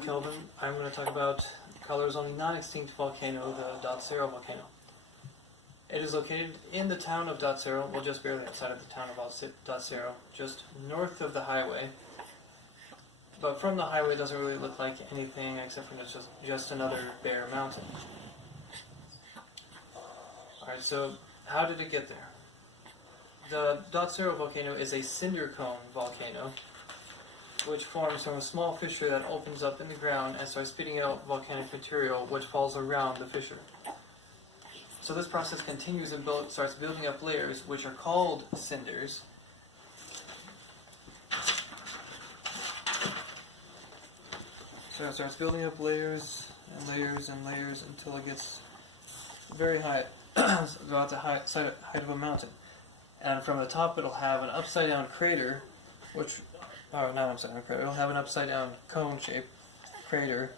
I'm Kelvin. I'm going to talk about Colorado's only non-extinct volcano, the Dotsero volcano. It is located in the town of Dotsero, well, just barely outside of the town of Dotsero, just north of the highway. But from the highway, it doesn't really look like anything except for it's just another bare mountain. Alright, so how did it get there? The Dotsero volcano is a cinder cone volcano, which forms from a small fissure that opens up in the ground and starts spitting out volcanic material which falls around the fissure. So this process continues and starts building up layers which are called cinders. So it starts building up layers and layers and layers until it gets very high, about the height of a mountain. And from the top it'll have an upside down crater, it'll have an upside down cone shaped crater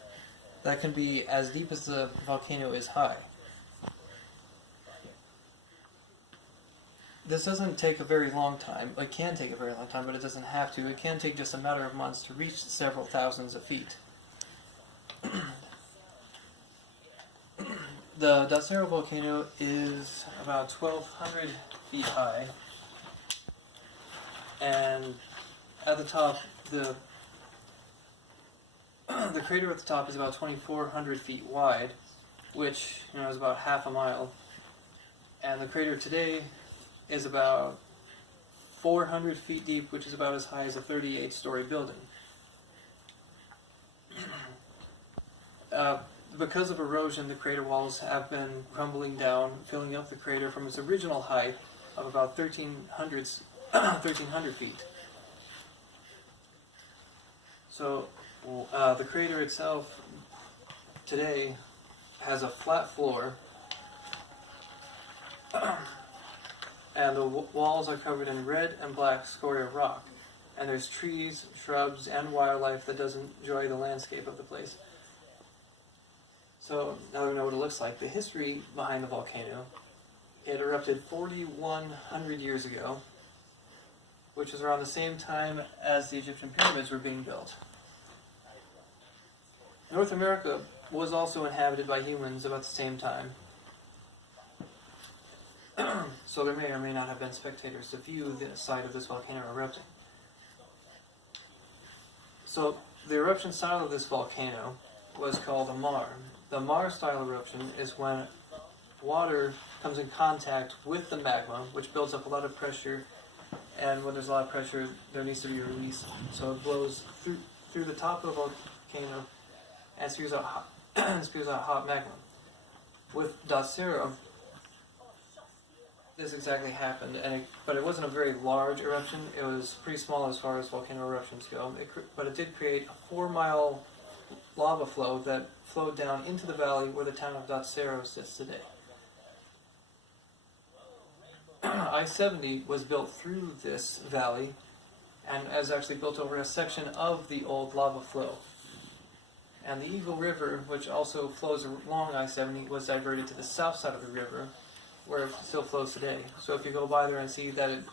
that can be as deep as the volcano is high. This doesn't take a very long time. It can take a very long time, but it doesn't have to. It can take just a matter of months to reach several thousands of feet. The Dotsero volcano is about 1,200 feet high, and at the top, the crater at the top is about 2,400 feet wide, which is about half a mile, and the crater today is about 400 feet deep, which is about as high as a 38-story building. Because of erosion, the crater walls have been crumbling down, filling up the crater from its original height of about 1,300 feet. So the crater itself today has a flat floor, and the walls are covered in red and black scoria rock, and there's trees, shrubs, and wildlife that does enjoy the landscape of the place. So now that we know what it looks like, the history behind the volcano: it erupted 4,100 years ago, which is around the same time as the Egyptian pyramids were being built. North America was also inhabited by humans about the same time. So there may or may not have been spectators to view the site of this volcano erupting. So the eruption style of this volcano was called a maar. The maar style eruption is when water comes in contact with the magma, which builds up a lot of pressure, and when there's a lot of pressure, there needs to be a release. So it blows through the top of the volcano and spews out hot magma. With Dotsero, this exactly happened, but it wasn't a very large eruption. It was pretty small as far as volcano eruptions go, but it did create a 4-mile lava flow that flowed down into the valley where the town of Dotsero sits today. I-70 was built through this valley and is actually built over a section of the old lava flow. And the Eagle River, which also flows along I-70, was diverted to the south side of the river, where it still flows today. So if you go by there and see that it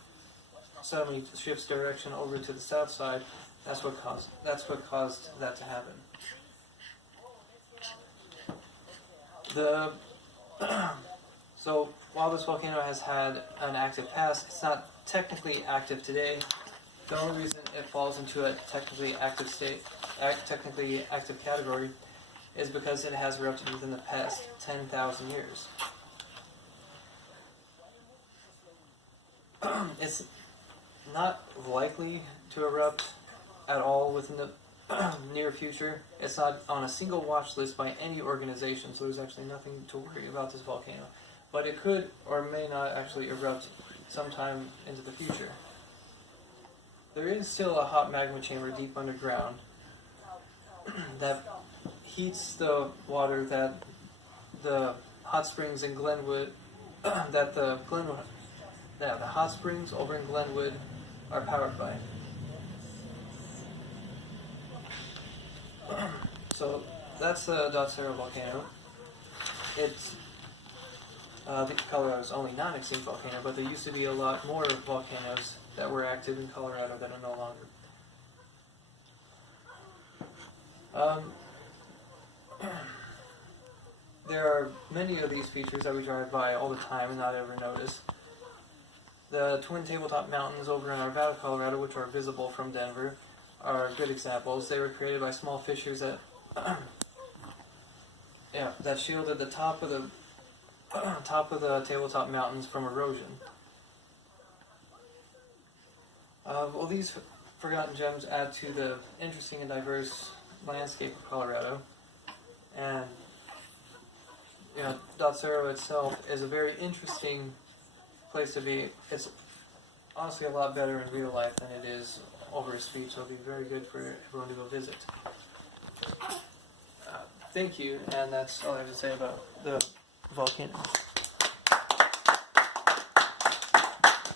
suddenly shifts direction over to the south side, that's what caused that to happen. So while this volcano has had an active past, it's not technically active today. The only reason it falls into a technically active category is because it has erupted within the past 10,000 years. It's not likely to erupt at all within the near future. It's not on a single watch list by any organization, so there's actually nothing to worry about this volcano. But it could or may not actually erupt sometime into the future. There is still a hot magma chamber deep underground that heats the water that the hot springs in Glenwood, the hot springs over in Glenwood are powered by. So that's the Dotsero volcano. It's Colorado's only non-extinct volcano, but there used to be a lot more volcanoes that were active in Colorado that are no longer. Um, there are many of these features that we drive by all the time and not ever notice. The twin tabletop mountains over in Arvada, Colorado, which are visible from Denver, are good examples. They were created by small fissures that that shielded the top of the tabletop mountains from erosion. Well, these forgotten gems add to the interesting and diverse landscape of Colorado, and Dot Zero itself is a very interesting place to be. It's honestly a lot better in real life than it is over a speech, so it'll be very good for everyone to go visit. Thank you, and that's all I have to say about the volcano.